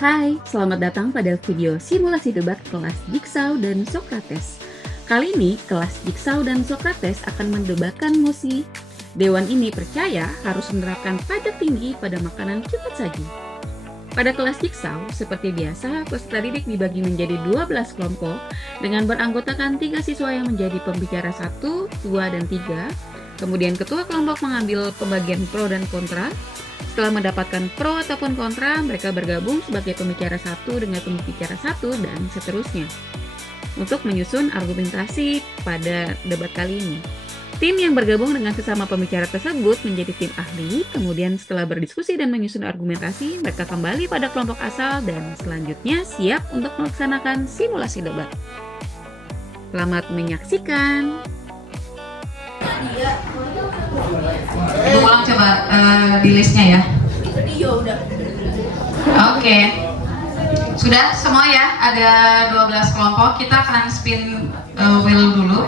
Hai, selamat datang pada video simulasi debat kelas Jigsaw dan Socrates. Kali ini, kelas Jigsaw dan Socrates akan mendebatkan mosi. Dewan ini percaya harus menerapkan pajak tinggi pada makanan cepat saji. Pada kelas Jigsaw, seperti biasa, peserta didik dibagi menjadi 12 kelompok dengan beranggotakan 3 siswa yang menjadi pembicara 1, 2, dan 3. Kemudian ketua kelompok mengambil pembagian pro dan kontra. Setelah mendapatkan pro ataupun kontra, mereka bergabung sebagai pembicara 1 dengan pembicara 1 dan seterusnya untuk menyusun argumentasi pada debat kali ini. Tim yang bergabung dengan sesama pembicara tersebut menjadi tim ahli, kemudian setelah berdiskusi dan menyusun argumentasi, mereka kembali pada kelompok asal dan selanjutnya siap untuk melaksanakan simulasi debat. Selamat menyaksikan! Ulang coba di listnya ya. Iya udah. Oke. Sudah semua ya, ada 12 kelompok. Kita akan spin wheel dulu.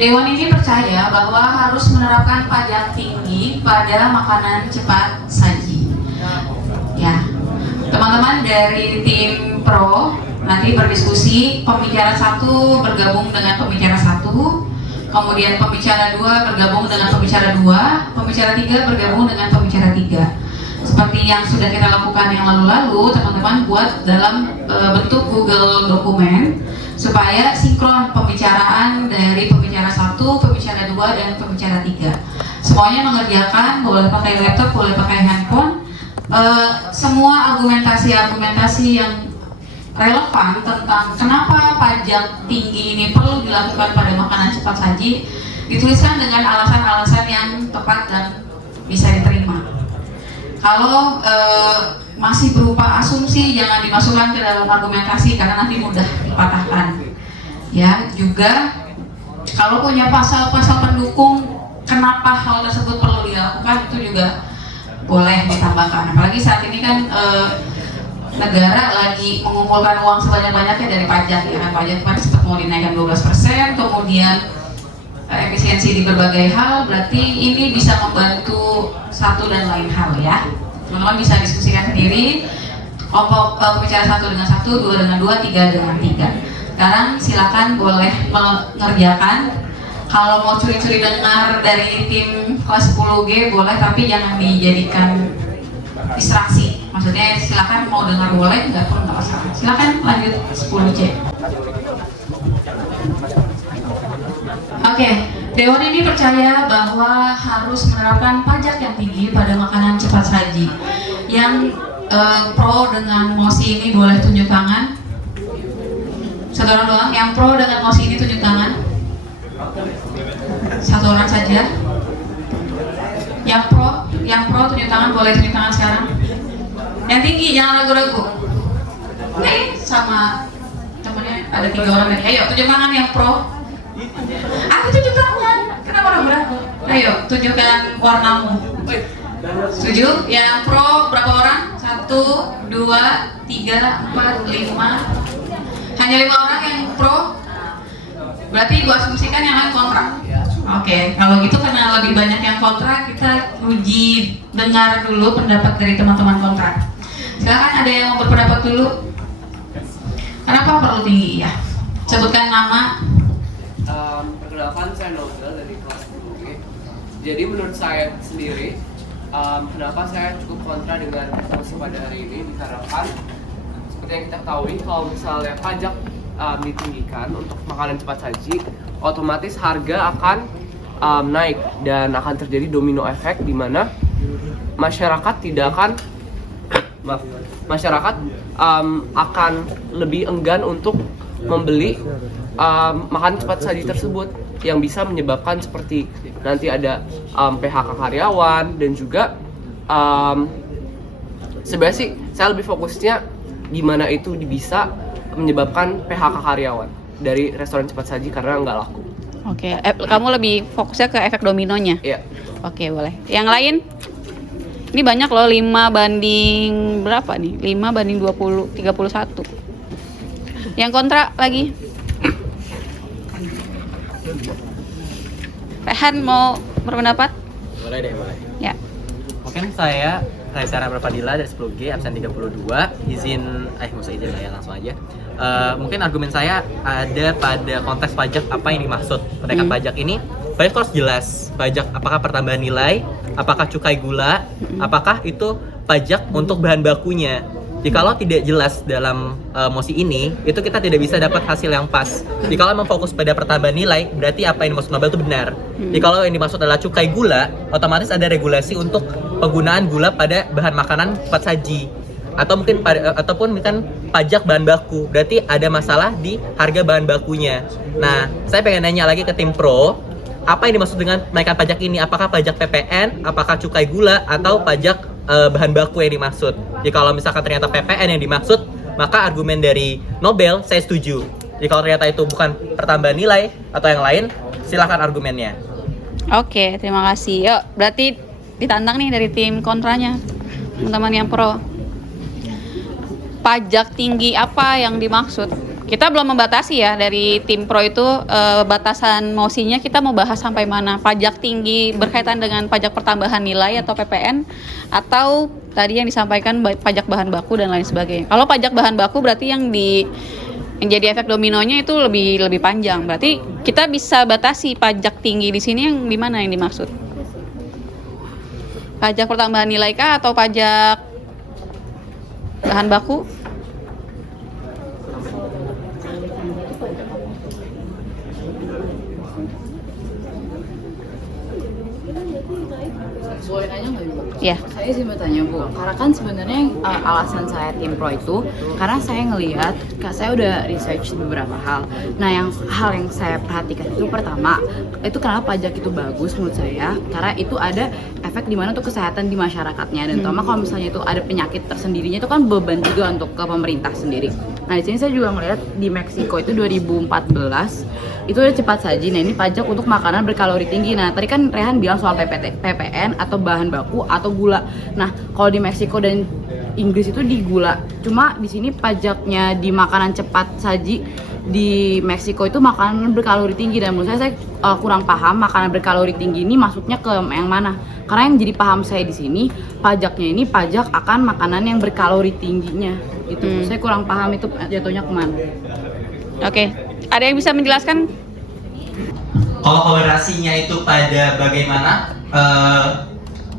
Dewan ini percaya bahwa harus menerapkan pajak tinggi pada makanan cepat saji. Ya, teman-teman dari tim pro nanti berdiskusi. Pembicara 1 bergabung dengan pembicara 1, kemudian pembicara 2 bergabung dengan pembicara 2, pembicara 3 bergabung dengan pembicara 3. Seperti yang sudah kita lakukan yang lalu-lalu, teman-teman buat dalam bentuk Google dokumen supaya sinkron pembicaraan dari pembicara 1, pembicara 2, dan pembicara 3. Semuanya mengerjakan, boleh pakai laptop, boleh pakai handphone. Semua argumentasi-argumentasi yang relevan tentang kenapa pajak tinggi ini perlu dilakukan pada makanan cepat saji dituliskan dengan alasan-alasan yang tepat dan bisa diterima. Kalau masih berupa asumsi, jangan dimasukkan ke dalam argumentasi karena nanti mudah dipatahkan. Ya, juga kalau punya pasal-pasal pendukung kenapa hal tersebut perlu dilakukan, itu juga boleh ditambahkan. Apalagi saat ini kan negara lagi mengumpulkan uang sebanyak-banyaknya dari pajak, ya kan. Pajak kan sempat mau dinaikkan 12%, kemudian efisiensi di berbagai hal, berarti ini bisa membantu satu dan lain hal ya. Teman-teman bisa diskusikan sendiri, kelompok pembicara 1 dengan 1, 2 dengan 2, 3 dengan 3. Sekarang silakan boleh mengerjakan. Kalau mau curi-curi dengar dari tim kelas 10G boleh, tapi jangan dijadikan distraksi. Maksudnya silakan mau dengar boleh, nggak pun nggak masalah. Silakan lanjut 10C. Oke, Dewan ini percaya bahwa harus menerapkan pajak yang tinggi pada makanan cepat saji. Yang pro dengan mosi ini boleh tunjuk tangan. Satu orang doang. Yang pro dengan mosi ini tunjuk tangan. Satu orang saja. Yang pro tunjuk tangan, boleh tunjuk tangan sekarang. Yang tinggi, jangan ragu-ragu. Oke, sama temennya ada 3 orang tadi. Ayo tunjuk tangan yang pro. Aku tunjuk tangan, kenapa ragu-ragu? Ayo, tunjukkan warnamu. Setuju? Yang pro berapa orang? 1, 2, 3, 4, 5. Hanya 5 orang yang pro. Berarti gua asumsikan yang lain kontra. Oke, kalau gitu karena lebih banyak yang kontra, kita uji dengar dulu pendapat dari teman-teman kontra. Silakan, ada yang mau berpendapat dulu. Kenapa perlu tinggi ya? Sebutkan nama. Perkenalkan, saya Novel dari kelas 10G. Jadi menurut saya sendiri, kenapa saya cukup kontra dengan mosi pada hari ini, dikarenakan seperti yang kita ketahui, kalau misalnya pajak ditinggikan untuk makanan cepat saji, otomatis harga akan naik dan akan terjadi domino efek di mana masyarakat tidak akan akan lebih enggan untuk membeli makanan cepat saji tersebut. yang bisa menyebabkan seperti nanti ada PHK karyawan dan juga sebenarnya sih saya lebih fokusnya gimana itu bisa menyebabkan PHK karyawan dari restoran cepat saji karena nggak laku. Oke, kamu lebih fokusnya ke efek dominonya? Iya. Oke, boleh. Yang lain? Ini banyak loh, 5 banding berapa nih? 5 banding 20, 31. Yang kontra lagi? Rehan mau berpendapat? Boleh deh, boleh. Ya. Mungkin saya Raisara Prapadila dari 10G, absen 32. Izin, nggak usah izin lah ya, langsung aja. Mungkin argumen saya ada pada konteks pajak apa yang dimaksud. Penaikan pajak ini, pajak harus jelas. Pajak apakah pertambahan nilai, apakah cukai gula, apakah itu pajak untuk bahan bakunya. Jikalau tidak jelas dalam mosi ini, itu kita tidak bisa dapat hasil yang pas. Jikalau memang fokus pada pertambahan nilai, berarti apa yang dimaksud Nobel itu benar. Jikalau yang dimaksud adalah cukai gula, otomatis ada regulasi untuk penggunaan gula pada bahan makanan cepat saji. Atau mungkin ataupun mungkin pajak bahan baku, berarti ada masalah di harga bahan bakunya. Nah, saya pengen nanya lagi ke tim pro, apa yang dimaksud dengan menaikkan pajak ini? Apakah pajak PPN, apakah cukai gula, atau pajak bahan baku yang dimaksud? Jadi kalau misalkan ternyata PPN yang dimaksud, maka argumen dari Nobel saya setuju. Jadi kalau ternyata itu bukan pertambahan nilai atau yang lain, silakan argumennya. Oke, terima kasih. Yuk, berarti ditantang nih dari tim kontranya, teman-teman yang pro. Pajak tinggi apa yang dimaksud? Kita belum membatasi ya, dari tim pro itu batasan mosinya kita mau bahas sampai mana. Pajak tinggi berkaitan dengan pajak pertambahan nilai atau PPN, atau tadi yang disampaikan pajak bahan baku dan lain sebagainya. Kalau pajak bahan baku berarti yang jadi efek dominonya itu lebih panjang. Berarti kita bisa batasi pajak tinggi di sini yang di mana yang dimaksud? Pajak pertambahan nilai kah atau pajak bahan baku? Boleh nanya nggak Bu? Ya. Saya sih mau tanya Bu, karena kan sebenarnya alasan saya tim pro itu karena saya ngelihat, saya udah research beberapa hal. Nah, hal yang saya perhatikan itu pertama, itu kenapa pajak itu bagus menurut saya, karena itu ada efek di mana untuk kesehatan di masyarakatnya, dan terutama kalau misalnya itu ada penyakit tersendirinya itu kan beban juga untuk ke pemerintah sendiri. Nah, di sini saya juga ngelihat di Meksiko itu 2014 itu udah cepat saji. Nah, ini pajak untuk makanan berkalori tinggi. Nah, tadi kan Rehan bilang soal PPN atau bahan baku atau gula. Nah, kalau di Meksiko dan Inggris itu di gula. Cuma di sini pajaknya di makanan cepat saji di Meksiko itu makanan berkalori tinggi, dan menurut saya kurang paham makanan berkalori tinggi ini maksudnya ke yang mana. Karena yang jadi paham saya di sini pajaknya ini pajak akan makanan yang berkalori tingginya gitu. Saya kurang paham itu jatuhnya kemana. Oke, ada yang bisa menjelaskan? Kalau kolerasinya itu pada bagaimana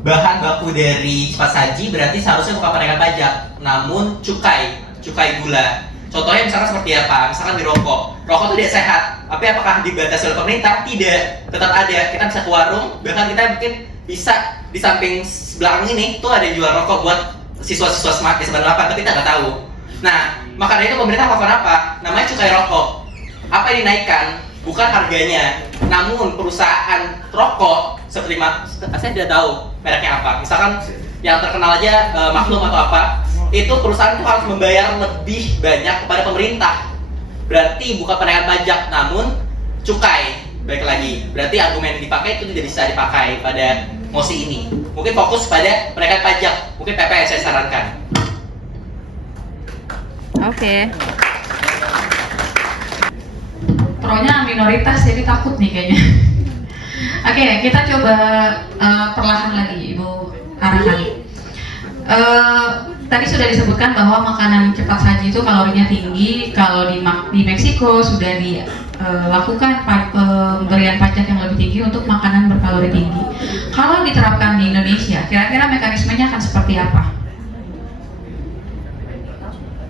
bahan baku dari cepat saji, berarti seharusnya bukan penaikan pajak, namun cukai gula. Contohnya misalkan seperti apa? Misalkan di rokok itu tidak sehat, tapi apakah dibatasi oleh pemerintah? Tidak, tetap ada. Kita bisa ke warung, bahkan kita mungkin bisa di samping belakang ini tuh ada jual rokok buat siswa-siswa smart di 98, tapi kita nggak tahu. Nah, makanya itu pemerintah melakukan apa? Namanya cukai rokok. Apa yang dinaikkan? Bukan harganya, namun perusahaan rokok seperti saya tidak tahu mereknya apa. Misalkan yang terkenal aja Magnum atau apa, itu perusahaan itu harus membayar lebih banyak kepada pemerintah. Berarti bukan penaikan pajak, namun cukai. Baik lagi, berarti argumen yang dipakai itu tidak bisa dipakai pada mosi ini. Mungkin fokus pada penaikan pajak, mungkin PPN saya sarankan. Oke. Pro-nya minoritas, jadi takut nih kayaknya. Oke, kita coba perlahan lagi, Ibu arahkan. Tadi sudah disebutkan bahwa makanan cepat saji itu kalorinya tinggi. Kalau di Meksiko sudah dilakukan pemberian pajak yang lebih tinggi untuk makanan berkalori tinggi. Kalau diterapkan di Indonesia, kira-kira mekanismenya akan seperti apa?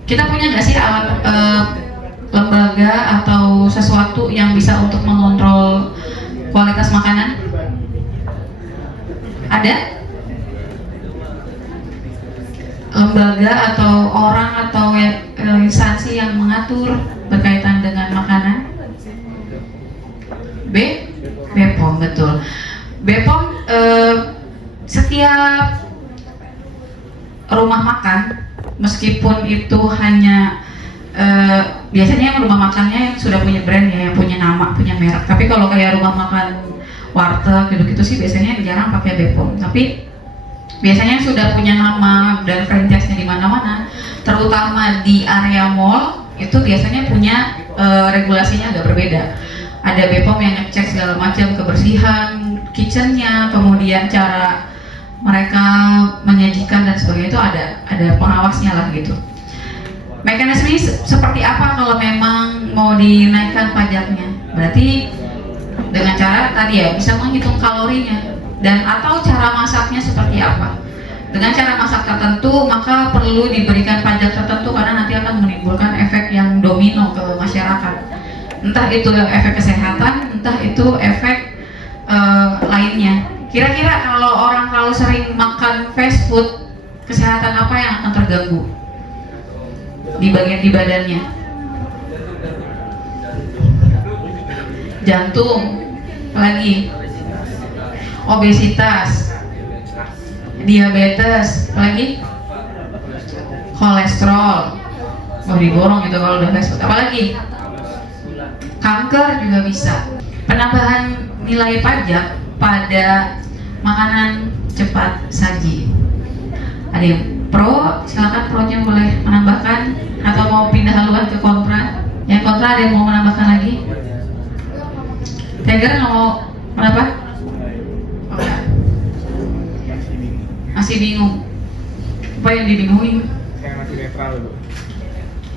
Kita punya nggak sih alat lembaga atau sesuatu yang bisa untuk mengontrol kualitas makanan? Ada? Lembaga atau orang atau instansi yang mengatur berkaitan dengan makanan? B? BPOM, betul. BPOM setiap rumah makan, meskipun itu hanya biasanya yang rumah makannya yang sudah punya brand ya, yang punya nama, punya merek. Tapi kalau kayak rumah makan warteg gitu-gitu sih biasanya jarang pakai BPOM. Tapi biasanya yang sudah punya nama dan franchise-nya di mana-mana, terutama di area mall, itu biasanya punya regulasinya agak berbeda. Ada BPOM yang ngecek segala macam kebersihan kitchennya, kemudian cara mereka menyajikan dan sebagainya, itu ada pengawasnya lah gitu. Mekanisme seperti apa kalau memang mau dinaikkan pajaknya? Berarti dengan cara tadi ya, bisa menghitung kalorinya dan atau cara masaknya seperti apa. Dengan cara masak tertentu maka perlu diberikan pajak tertentu karena nanti akan menimbulkan efek yang domino ke masyarakat. Entah itu efek kesehatan, entah itu efek lainnya. Kira-kira kalau orang terlalu sering makan fast food, kesehatan apa yang akan terganggu di bagian di badannya? Jantung, lagi obesitas, diabetes, lagi kolesterol. Oh, diborong itu kalau udah fast food. Apalagi kanker juga bisa. Penambahan nilai pajak pada makanan cepat saji. Ada yang pro, silakan pro-nya boleh menambahkan atau mau pindah haluan ke kontra. Yang kontra ada yang mau menambahkan lagi? Tiger nggak mau menambah? Oke. Masih bingung. Apa yang dibingungin? Saya masih netral dulu.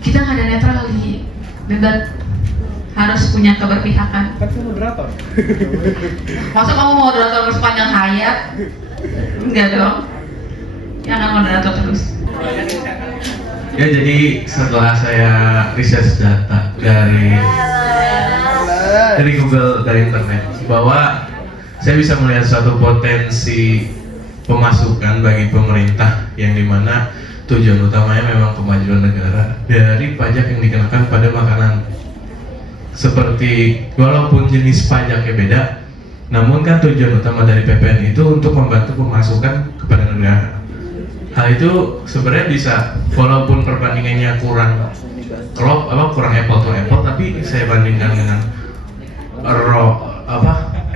Kita nggak ada netral di debat, harus punya keberpihakan. Kan saya moderator. Masa kamu mau moderator sepanjang hayat? Enggak dong. Jangan moderator terus. Ya, jadi setelah saya research data dari Google, dari internet, bahwa saya bisa melihat suatu potensi pemasukan bagi pemerintah yang dimana tujuan utamanya memang kemajuan negara dari pajak yang dikenakan pada makanan. Seperti walaupun jenis pajaknya beda, namun kan tujuan utama dari PPN itu untuk membantu pemasukan kepada negara. Hal itu sebenarnya bisa, walaupun perbandingannya kurang apple to apple, tapi saya bandingkan dengan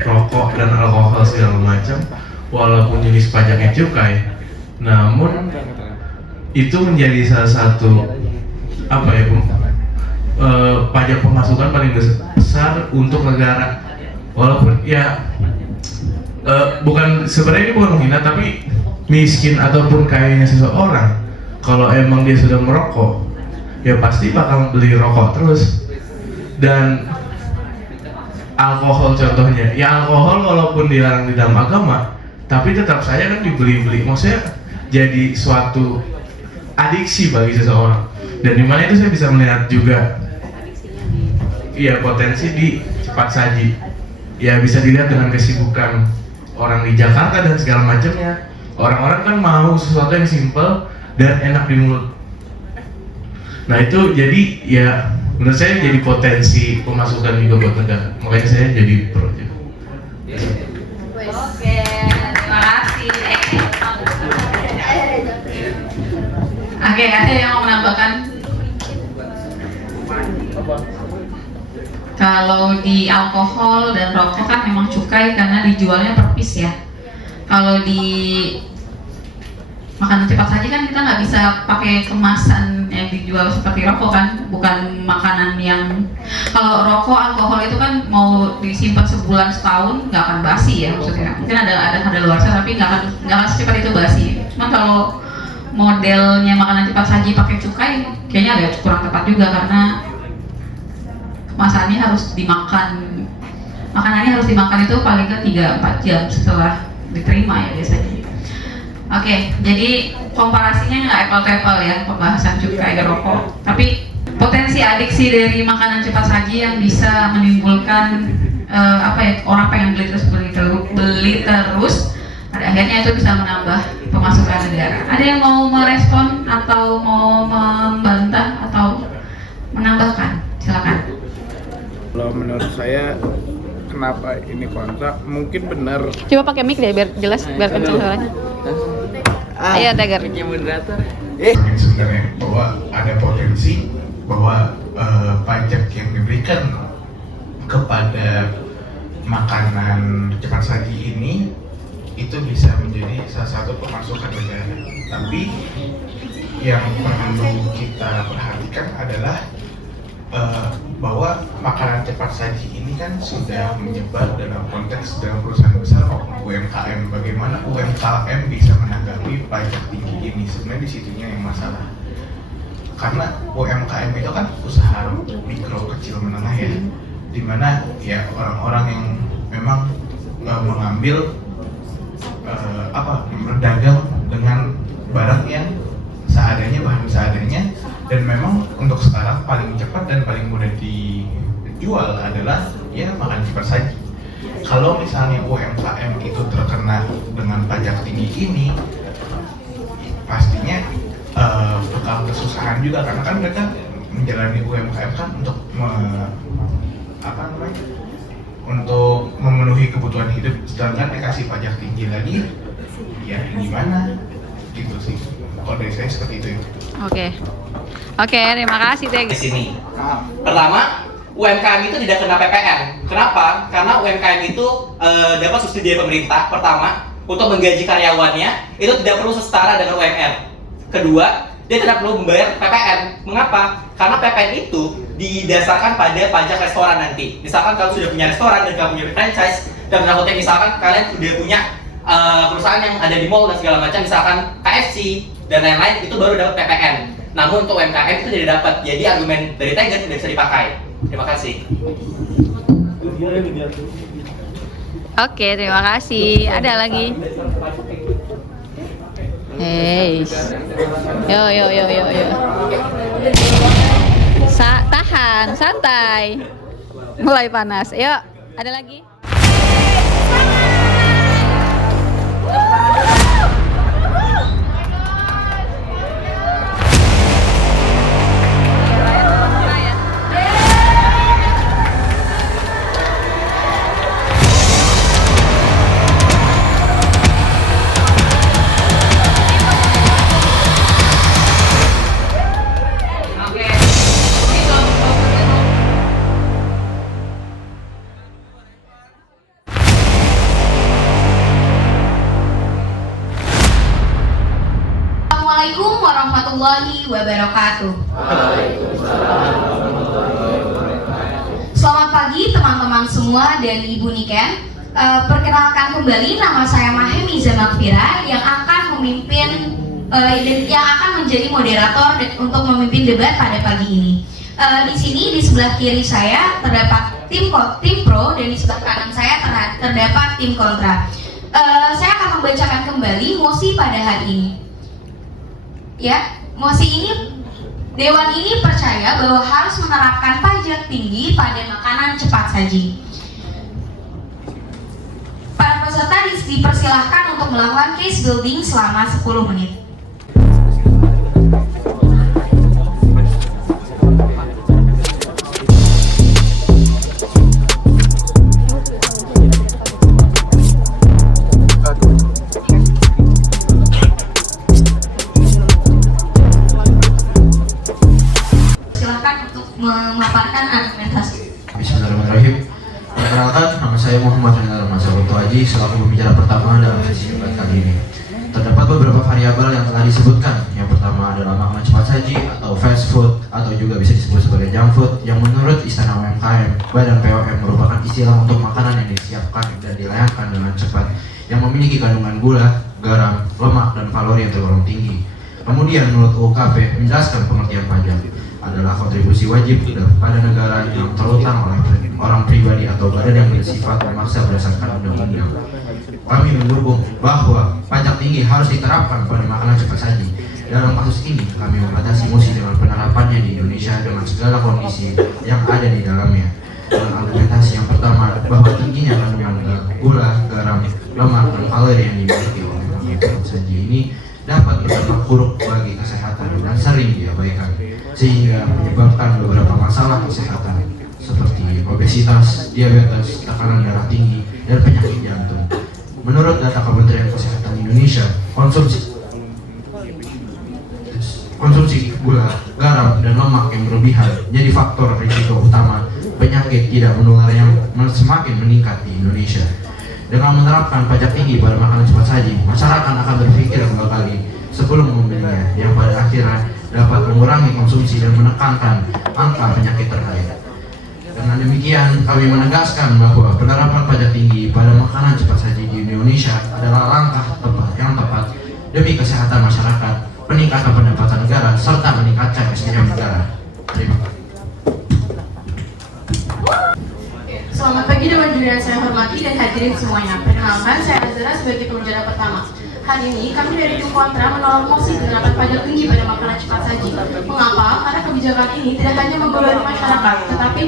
rokok dan alkohol segala macam, walaupun jenis pajaknya cukai, namun itu menjadi salah satu pajak pemasukan paling besar untuk negara. Walaupun ya sebenarnya ini bukan menghina, tapi miskin ataupun kayanya seseorang, kalau emang dia sudah merokok, ya pasti bakal beli rokok terus. Dan alkohol contohnya, ya alkohol walaupun dilarang di dalam agama, tapi tetap saja kan dibeli-beli. Maksudnya jadi suatu adiksi bagi seseorang. Dan dimana itu saya bisa melihat juga, iya, potensi di cepat saji. Ya bisa dilihat dengan kesibukan orang di Jakarta dan segala macamnya. Orang-orang kan mau sesuatu yang simple dan enak di mulut. Nah itu jadi ya menurut saya jadi potensi pemasukan juga buat negara. Makanya saya jadi pro. Oke, terima kasih. Oke, ada yang mau menambahkan? Kalau di alkohol dan rokok kan memang cukai karena dijualnya per piece ya. Kalau di makanan cepat saji kan kita nggak bisa pakai kemasan yang dijual seperti rokok kan, bukan makanan yang, kalau rokok alkohol itu kan mau disimpan sebulan setahun nggak akan basi ya, maksudnya mungkin ada luarsa tapi nggak akan secepat itu basi. Cuma kalau modelnya makanan cepat saji pakai cukai kayaknya agak kurang tepat juga karena kemasannya harus dimakan, makanannya harus dimakan itu paling ke 3-4 jam setelah diterima ya biasanya. Oke, jadi komparasinya nggak apple to apple ya pembahasan cukai dan rokok. Tapi potensi adiksi dari makanan cepat saji yang bisa menimbulkan orang pengen beli terus, pada akhirnya itu bisa menambah pemasukan negara. Ada yang mau merespon atau mau membantah atau menambahkan? Silakan. Kalau menurut saya, kenapa ini kontra, mungkin benar. Coba pakai mic deh biar jelas, biar kencang suaranya. Ayo Tiger. Sebenarnya bahwa ada potensi bahwa pajak yang diberikan kepada makanan cepat saji ini itu bisa menjadi salah satu pemasukan negara. Tapi yang perlu kita perhatikan adalah bahwa makanan cepat saji ini kan sudah menyebar dalam konteks dalam perusahaan besar maupun UMKM. Bagaimana UMKM bisa menanggapi pajak tinggi ini? Sebenarnya di situnya yang masalah. Karena UMKM itu kan usaha mikro, kecil, menengah ya, dimana ya orang-orang yang memang mengambil berdagang dengan barang yang seadanya, bahan seadanya, dan memang untuk sekarang paling cepat dan paling mudah dijual adalah ya makan cepat saji. Kalau misalnya UMKM itu terkena dengan pajak tinggi ini, pastinya bakal kesusahan juga, karena kan mereka menjalani UMKM kan untuk untuk memenuhi kebutuhan hidup, sedangkan dikasih pajak tinggi lagi, ya gimana gitu sih. Kalau dari saya seperti itu. Oke, terima kasih Teg. Di sini. Pertama, UMKM itu tidak kena PPN. Kenapa? Karena UMKM itu dapat subsidi dari pemerintah. Pertama, untuk menggaji karyawannya itu tidak perlu setara dengan UMR. Kedua, dia tidak perlu membayar PPN. Mengapa? Karena PPN itu didasarkan pada pajak restoran nanti. Misalkan kalau sudah punya restoran dan kamu punya franchise, dan berikutnya misalkan kalian sudah punya perusahaan yang ada di mall dan segala macam, misalkan KFC dan lain-lain, itu baru dapat PPN. Namun untuk UMKM itu tidak dapat. Jadi argumen dari Tiger tidak bisa dipakai. Terima kasih. Oke, terima kasih. Ada lagi? Hey. Yo. Tahan, santai. Mulai panas. Yuk, ada lagi? Assalamualaikum warahmatullahi wabarakatuh. Selamat pagi teman-teman semua dan Ibu Niken. Perkenalkan kembali, nama saya Mahemiza Makfira yang akan memimpin yang akan menjadi moderator untuk memimpin debat pada pagi ini. Di sini di sebelah kiri saya terdapat tim pro dan di sebelah kanan saya terdapat tim kontra. Saya akan membacakan kembali mosi pada hari ini. Ya, mosi ini, Dewan ini percaya bahwa harus menerapkan pajak tinggi pada makanan cepat saji. Para peserta dipersilahkan untuk melakukan case building selama 10 menit. Memaparkan argumentasi. Bismillahirrahmanirrahim. Perkenalkan, nama saya Muhammad Renal Masaruto Haji selaku pembicara pertama dalam sesi debat kali ini. Terdapat beberapa variabel yang telah disebutkan. Yang pertama adalah makanan cepat saji atau fast food atau juga bisa disebut sebagai junk food, yang menurut Istana UMKM, Badan POM merupakan istilah untuk makanan yang disiapkan dan dilayangkan dengan cepat, yang memiliki kandungan gula, garam, lemak, dan kalori yang tergolong tinggi. Kemudian menurut UKP menjelaskan pengertian pajak adalah kontribusi wajib pada negara yang terutang oleh orang pribadi atau badan yang bersifat memaksa berdasarkan undang-undang. Kami mendukung bahwa pajak tinggi harus diterapkan pada makanan cepat saji. Dalam kasus ini, kami membatasi mosi dengan penerapannya di Indonesia dengan segala kondisi yang ada di dalamnya. Dengan argumentasi yang pertama, bahwa tingginya kandungan gula, garam, lemak, dan kalori yang dimiliki oleh makanan cepat saji ini dapat berdampak buruk bagi kesehatan dan sering diabaikan, sehingga menyebabkan beberapa masalah kesehatan. seperti obesitas, diabetes, tekanan darah tinggi, dan penyakit jantung. Menurut data Kementerian Kesehatan Indonesia, konsumsi gula, garam, dan lemak yang berlebihan menjadi faktor risiko utama penyakit tidak menular yang semakin meningkat di Indonesia. Dengan menerapkan pajak tinggi pada makanan cepat saji, masyarakat akan berpikir dua kali sebelum membelinya, yang pada akhirnya dapat mengurangi konsumsi dan menekankan angka penyakit terkait. Dengan demikian, kami menegaskan bahwa penerapan pajak tinggi pada makanan cepat saji di Indonesia adalah langkah yang tepat demi kesehatan masyarakat, peningkatan pendapatan negara, serta meningkatkan SDM negara. Terima kasih. Selamat pagi teman-teman yang saya hormati dan hadirin semuanya. Perkenalkan, saya Azra sebagai pembicara pertama. Hari ini kami dari tim kontra menolak mosi penerapan pajak tinggi pada makanan cepat saji. Mengapa? Karena kebijakan ini tidak hanya membebani masyarakat, tetapi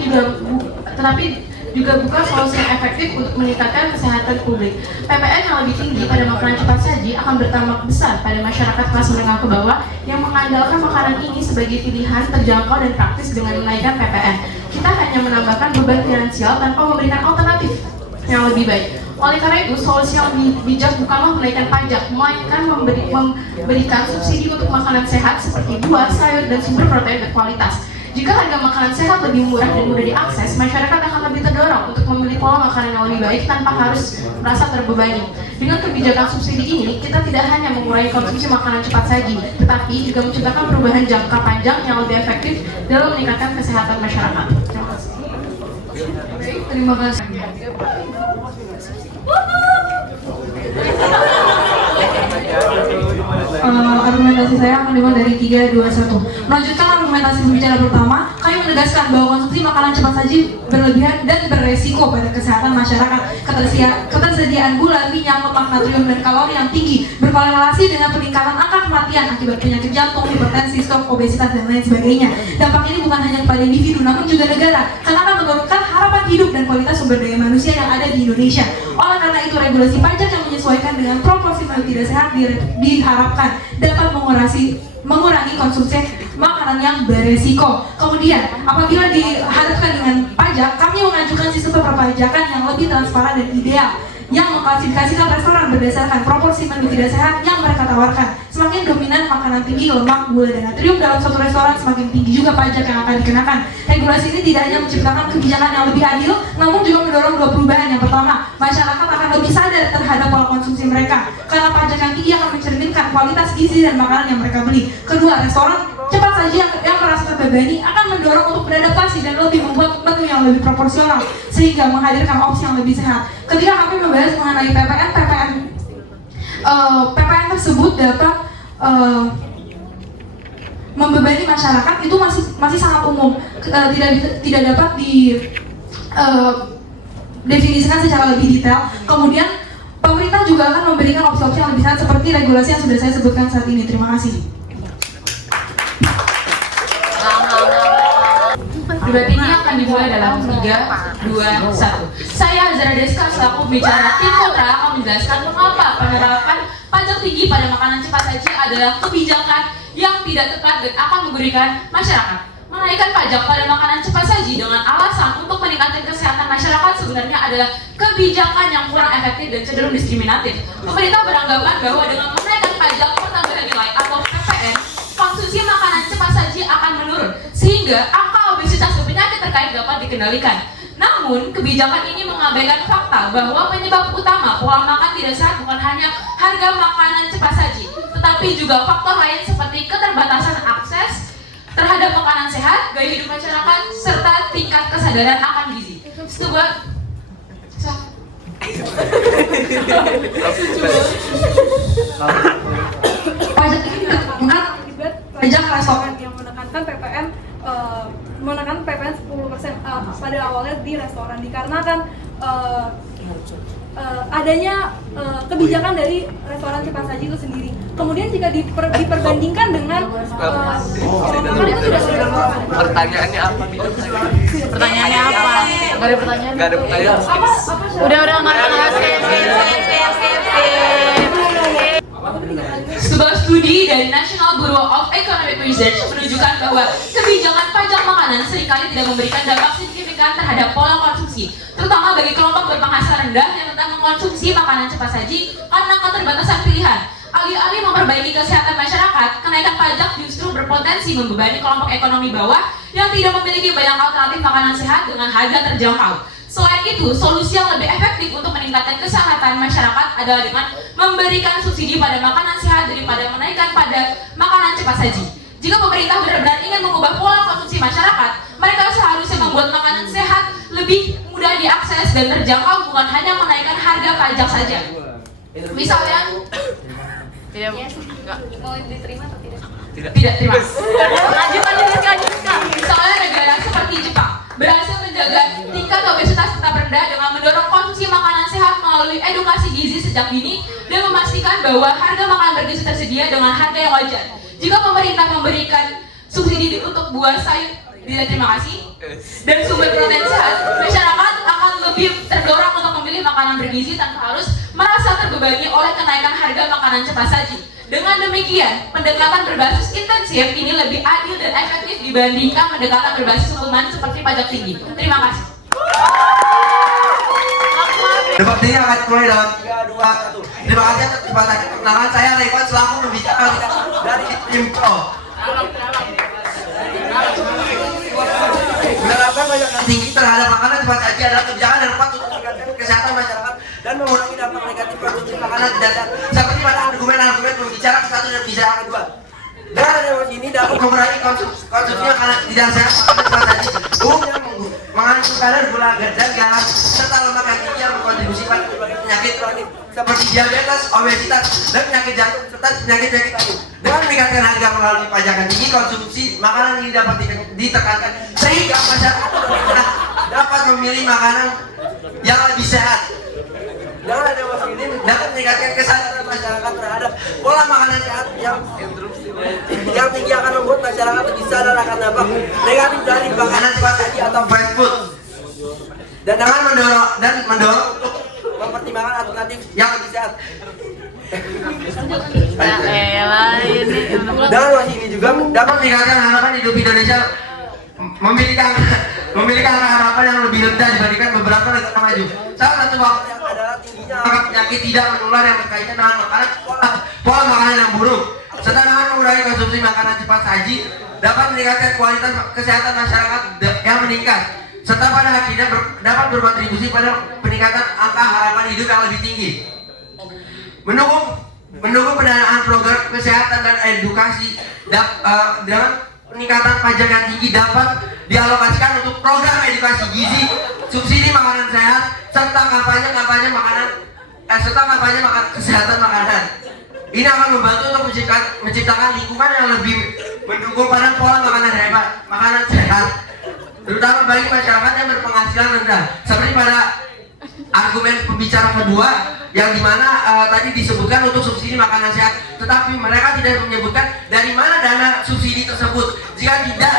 juga bukan solusi yang efektif untuk meningkatkan kesehatan publik. PPN yang lebih tinggi pada makanan cepat saji akan berdampak besar pada masyarakat kelas menengah ke bawah yang mengandalkan makanan ini sebagai pilihan terjangkau dan praktis dengan menaikkan PPN. Kita hanya menambahkan beban finansial tanpa memberikan alternatif yang lebih baik. Oleh karena itu, solusi yang bijak bukanlah menaikkan pajak, melainkan memberikan subsidi untuk makanan sehat seperti buah, sayur, dan sumber protein berkualitas. Jika harga makanan sehat lebih murah dan mudah diakses, masyarakat akan lebih terdorong untuk memilih pola makanan yang lebih baik tanpa harus merasa terbebani. Dengan kebijakan subsidi ini, kita tidak hanya mengurangi konsumsi makanan cepat saji, tetapi juga menciptakan perubahan jangka panjang yang lebih efektif dalam meningkatkan kesehatan masyarakat. Terima kasih. Terima kasih. Argumentasi saya akan dimulai dari 3, 2, 1. Melanjutkan argumentasi pembicara pertama, kami menegaskan bahwa konsumsi makanan cepat saji berlebihan dan beresiko pada kesehatan masyarakat. Ketersediaan gula, minyak, lemak, natrium, dan kalori yang tinggi berkorelasi dengan peningkatan angka kematian akibat penyakit jantung, hipertensi, stroke, obesitas, dan lain sebagainya. Dampak ini bukan hanya kepada individu, namun juga negara, karena akan menurunkan harapan hidup dan kualitas sumber daya manusia yang ada di Indonesia. Oleh karena itu, regulasi pajak yang menyesuaikan dengan proporsional tidak sehat diharapkan dapat mengurangi konsumsi makanan yang beresiko. Kemudian, apabila dihadapkan dengan pajak, kami mengajukan sistem perpajakan yang lebih transparan dan ideal, yang mengklasifikasikan restoran berdasarkan proporsi menu tidak sehat yang mereka tawarkan. Semakin dominan makanan tinggi, lemak, gula, dan natrium dalam satu restoran, semakin tinggi juga pajak yang akan dikenakan. Regulasi ini tidak hanya menciptakan kebijakan yang lebih adil, namun juga mendorong dua perubahan. Yang pertama, masyarakat akan lebih sadar terhadap pola konsumsi mereka, karena pajak yang tinggi akan mencerminkan kualitas gizi dan makanan yang mereka beli. Kedua, restoran cepat saji yang merasa terbebani akan mendorong untuk beradaptasi dan lebih membuat menu yang lebih proporsional, sehingga menghadirkan opsi yang lebih sehat. Ketika kami membahas mengenai PPN tersebut dapat membebani masyarakat, itu masih sangat umum, tidak dapat definisikan secara lebih detail. Kemudian pemerintah juga akan memberikan opsi-opsi yang lebih sehat seperti regulasi yang sudah saya sebutkan saat ini. Terima kasih. Debat ini akan dimulai dalam 3, 2, 1. Saya Azra Deska selaku bicara tim kontra akan menjelaskan mengapa penerapan pajak tinggi pada makanan cepat saji adalah kebijakan yang tidak tepat dan akan merugikan masyarakat. Menaikkan pajak pada makanan cepat saji dengan alasan untuk meningkatkan kesehatan masyarakat sebenarnya adalah kebijakan yang kurang efektif dan cenderung diskriminatif. Pemerintah beranggapan bahwa dengan menaikkan pajak pertambahan nilai atau PPN, konsumsi makanan cepat saji akan menurun, sehingga angka obesitas dan penyakit terkait dapat dikendalikan. Namun, kebijakan ini mengabaikan fakta bahwa penyebab utama pola makan tidak sehat bukan hanya harga makanan cepat saji, tetapi juga faktor lain seperti keterbatasan akses terhadap makanan sehat, gaya hidup masyarakat, serta tingkat kesadaran akan gizi. Pajak ini bukan akibat pajak restoran yang menekankan PPN 10% pada awalnya di restoran, dikarenakan adanya kebijakan dari restoran cepat saji itu sendiri. Kemudian jika diperbandingkan dengan makanan itu sudah Pertanyaannya apa? Pertanyaannya apa? Gak ada pertanyaan? Gak ada pertanyaan. Udah nggak ada. Sebuah studi dari National Bureau of Economic Research menunjukkan bahwa kebijakan pajak makanan seringkali tidak memberikan dampak signifikan terhadap pola konsumsi, terutama bagi kelompok berpenghasilan rendah yang tetap mengkonsumsi makanan cepat saji karena keterbatasan pilihan. Alih-alih memperbaiki kesehatan masyarakat, kenaikan pajak justru berpotensi membebani kelompok ekonomi bawah yang tidak memiliki banyak alternatif makanan sehat dengan harga terjangkau. Selain itu, solusi yang lebih efektif untuk meningkatkan kesehatan masyarakat adalah dengan memberikan subsidi pada makanan sehat daripada menaikkan pada makanan cepat saji. Jika pemerintah benar-benar ingin mengubah pola konsumsi masyarakat, mereka seharusnya membuat makanan sehat lebih mudah diakses dan terjangkau, bukan hanya menaikkan harga pajak saja. Misalnya, mau diterima atau tidak? tidak terima. Misalnya negara seperti Jepang berhasil menjaga tingkat obesitas tetap rendah dengan mendorong konsumsi makanan sehat melalui edukasi gizi sejak dini dan memastikan bahwa harga makanan bergizi tersedia dengan harga yang wajar. Jika pemerintah memberikan subsidi untuk buah sayur, tidak terima kasih, dan sumber protein sehat, masyarakat akan lebih terdorong untuk memilih makanan bergizi tanpa harus merasa terbebani oleh kenaikan harga makanan cepat saji. Dengan demikian, pendekatan berbasis intensif ini lebih adil dan efektif dibandingkan pendekatan berbasis hukuman seperti pajak tinggi. Terima kasih. Debat ini akan mulai dalam 3, 2, 1. Terima kasih atas kesempatannya. Perkenalkan, saya Raywan selaku pembicara dari tim Pro. Menerapkan pajak yang tinggi terhadap makanan cepat saji adalah kebijakan yang tepat untuk meningkatkan kesehatan masyarakat dan mengurangi dampak negatif konsumsi makanan tidak sehat, seperti pada argumen-argumen pembicara ke-1 dan pembicara ke-2. Dengan adanya ini dapat mengurangi konsumsi makanan tidak sehat, makanan cepat saji, umumnya mengandung kadar gula dan garam serta lemak yang tinggi yang berkontribusi pada berbagai penyakit kronik seperti diabetes, obesitas, dan penyakit jantung serta penyakit-penyakit lain. Dengan meningkatkan harga melalui pajak yang tinggi, konsumsi makanan ini dapat ditekankan sehingga masyarakat Indonesia dapat memilih makanan yang lebih sehat. Dengan adanya ini dapat meningkatkan kesadaran masyarakat terhadap pola makanan sehat yang tinggi akan membuat masyarakat lebih sadar akan dampak negatif dari makanan cepat saji atau fast food. Dan dengan mendorong untuk mempertimbangkan alternatif yang lebih sehat. Dan masih ini juga dapat meningkatkan harapan hidup Indonesia memiliki harapan yang lebih rendah dibandingkan beberapa negara maju. Salah satu faktor adalah tingginya angka penyakit tidak menular yang berkaitan dengan makanan, pola makanan yang buruk. Serta dengan mengurangi konsumsi makanan cepat saji dapat meningkatkan kualitas kesehatan masyarakat yang meningkat, serta pada akhirnya dapat berkontribusi pada peningkatan angka harapan hidup yang lebih tinggi. Mendukung pendanaan program kesehatan dan edukasi dengan peningkatan pajak yang tinggi dapat dialokasikan untuk program edukasi gizi, subsidi makanan sehat, serta kampanye kesehatan makanan. Ini akan membantu untuk menciptakan lingkungan yang lebih mendukung pada pola makanan sehat, terutama bagi masyarakat yang berpenghasilan rendah. Seperti pada argumen pembicara kedua, yang dimana tadi disebutkan untuk subsidi makanan sehat, tetapi mereka tidak menyebutkan dari mana dana subsidi tersebut. Jika tidak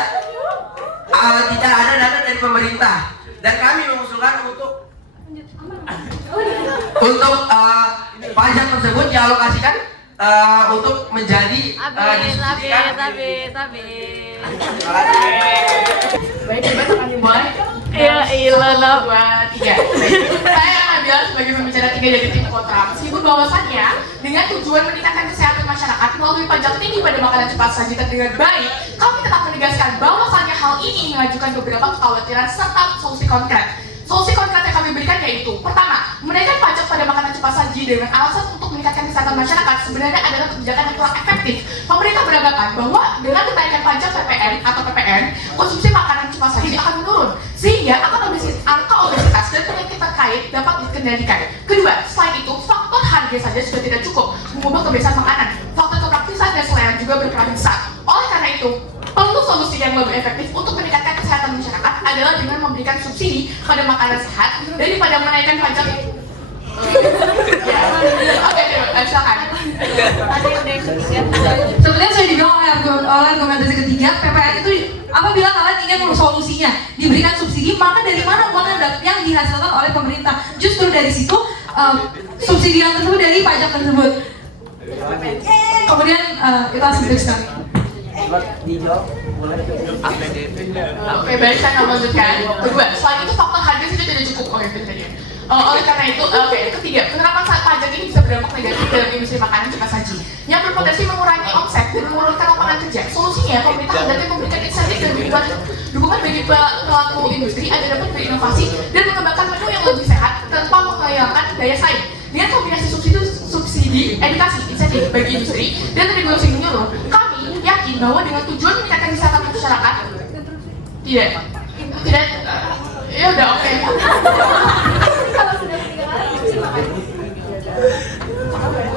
ada dana dari pemerintah, dan kami mengusulkan untuk pajak tersebut dialokasikan untuk menjadi Saya Nabila sebagai pembicara 3 dari tim kontra. Meskipun bahwasannya dengan tujuan meningkatkan kesehatan masyarakat melalui pajak tinggi pada makanan cepat saji terdengar baik, kami tetap menegaskan bahwasannya hal ini mengajukan beberapa kekhawatiran serta solusi konkret. Solusi konkret yang kami berikan yaitu, pertama, menaikkan pajak pada makanan cepat saji dengan alasan untuk meningkatkan kesehatan masyarakat sebenarnya adalah kebijakan yang telah efektif. Pemerintah beranggapan bahwa dengan kenaikan pajak PPN, konsumsi makanan cepat saji akan menurun, sehingga angka obesitas dan penyakit terkait dapat dikendalikan. Kedua, selain itu, faktor harga saja sudah tidak cukup mengubah kebiasaan makanan. Faktor kepraktisan dan selera juga berperan besar. Oleh karena itu, perlu solusi yang lebih efektif untuk meningkatkan kesehatan masyarakat adalah dengan memberikan subsidi pada makanan sehat daripada menaikkan pajak. Silakan. Sebenarnya saya juga oleh argumentasi ketiga, PPN itu apabila kalian ingin solusinya diberikan subsidi, maka dari mana uang yang dihasilkan oleh pemerintah? Justru dari situ subsidi yang tersebut dari pajak tersebut. Kemudian itu asumtif sekali. Oke, baik, saya akan lanjutkan. Kedua, selain itu faktor harga saja tidak cukup. Oke, bentar ya. Oleh karena itu, ketiga, penerapan pajak ini bisa berdampak negatif dalam industri makanan cepat saji yang berpotensi mengurangi omset dan menurunkan lapangan kerja. Solusinya, pemerintah hendaknya memberikan insentif dan dukungan bagi pelaku industri agar dapat berinovasi dan mengembangkan menu yang lebih sehat tanpa menghilangkan daya saing. Dengan kombinasi subsidi, edukasi, insentif bagi industri, dan regulasi menyeluruh, kami yakin bahwa dengan tujuan meningkatkan kesehatan masyarakat, tidak, ya udah oke.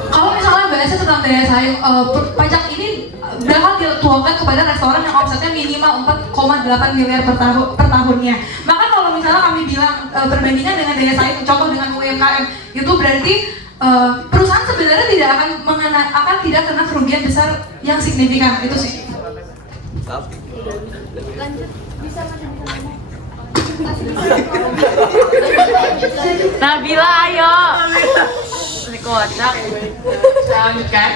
Kalau misalnya bahasa tentang daya saing, pajak ini bakal dituangkan kepada restoran yang omsetnya minimal 4,8 miliar per tahunnya. Maka kalau misalnya kami bilang perbandingan dengan daya saing, contoh dengan UMKM, itu berarti perusahaan sebenarnya tidak akan tidak kena kerugian besar yang signifikan. Itu sih. Nabila, ayo. Ini kocak. Saya lanjutkan.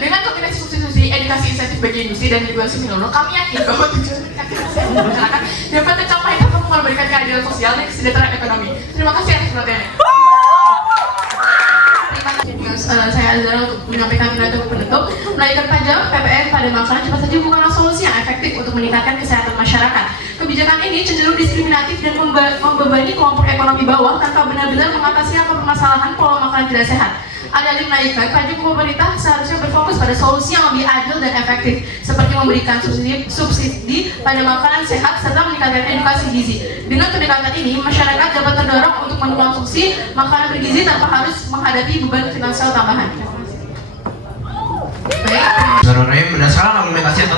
Dengan kombinasi substitusi, edukasi, insentif bagi industri dan regulasi menyeluruh, kami yakin bahwa tujuan meningkatkan kesehatan masyarakat dapat tercapai tanpa memberikan keadilan sosial dan kesejahteraan ekonomi. Terima kasih atas perhatiannya. Saya Azara untuk menyampaikan pidato penutup. Menaikkan pajak PPN pada makanan cepat saji bukanlah solusi yang efektif untuk meningkatkan kesehatan masyarakat. Kebijakan ini cenderung diskriminatif dan membebani kelompok ekonomi bawah tanpa benar-benar mengatasi akar permasalahan pola makanan tidak sehat. Alih-alih menaikkan pajak, pemerintah seharusnya berfokus pada solusi yang lebih adil dan efektif, seperti memberikan subsidi pada makanan sehat serta meningkatkan edukasi gizi. Dengan pendekatan ini, masyarakat dapat terdorong untuk mengkonsumsi makanan bergizi tanpa harus menghadapi beban finansial tambahan. Sebenarnya berdasarkan argumentasi yang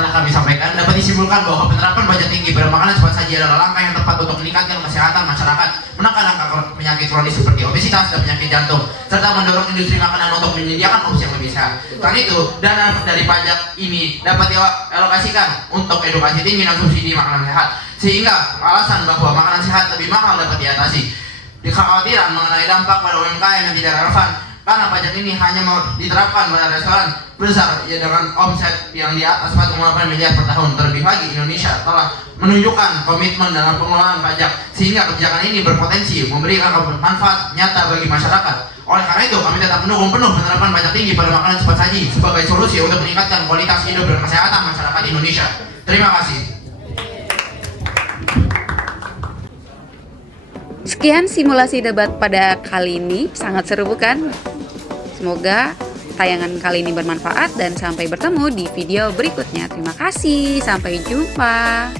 telah kami sampaikan, dapat disimpulkan bahwa penerapan pajak tinggi pada makanan cepat saji adalah langkah yang tepat untuk meningkatkan kesehatan masyarakat, menekan angka penyakit kronis seperti obesitas dan penyakit jantung, serta mendorong industri makanan untuk menyediakan opsi yang lebih sehat. Selain itu, dana dari pajak ini dapat dialokasikan untuk edukasi tinggi dan subsidi makanan sehat, sehingga alasan bahwa makanan sehat lebih mahal dapat diatasi. Kekhawatiran mengenai dampak pada UMKM yang tidak relevan, karena pajak ini hanya diterapkan pada restoran besar ya dengan omset yang di atas 4,8 miliar per tahun. Terlebih lagi, Indonesia telah menunjukkan komitmen dalam pengelolaan pajak, sehingga kebijakan ini berpotensi memberikan manfaat nyata bagi masyarakat. Oleh karena itu, kami tetap mendukung penuh penerapan pajak tinggi pada makanan cepat saji sebagai solusi untuk meningkatkan kualitas hidup dan kesehatan masyarakat Indonesia. Terima kasih. Sekian simulasi debat pada kali ini, sangat seru bukan? Semoga tayangan kali ini bermanfaat dan sampai bertemu di video berikutnya. Terima kasih, sampai jumpa.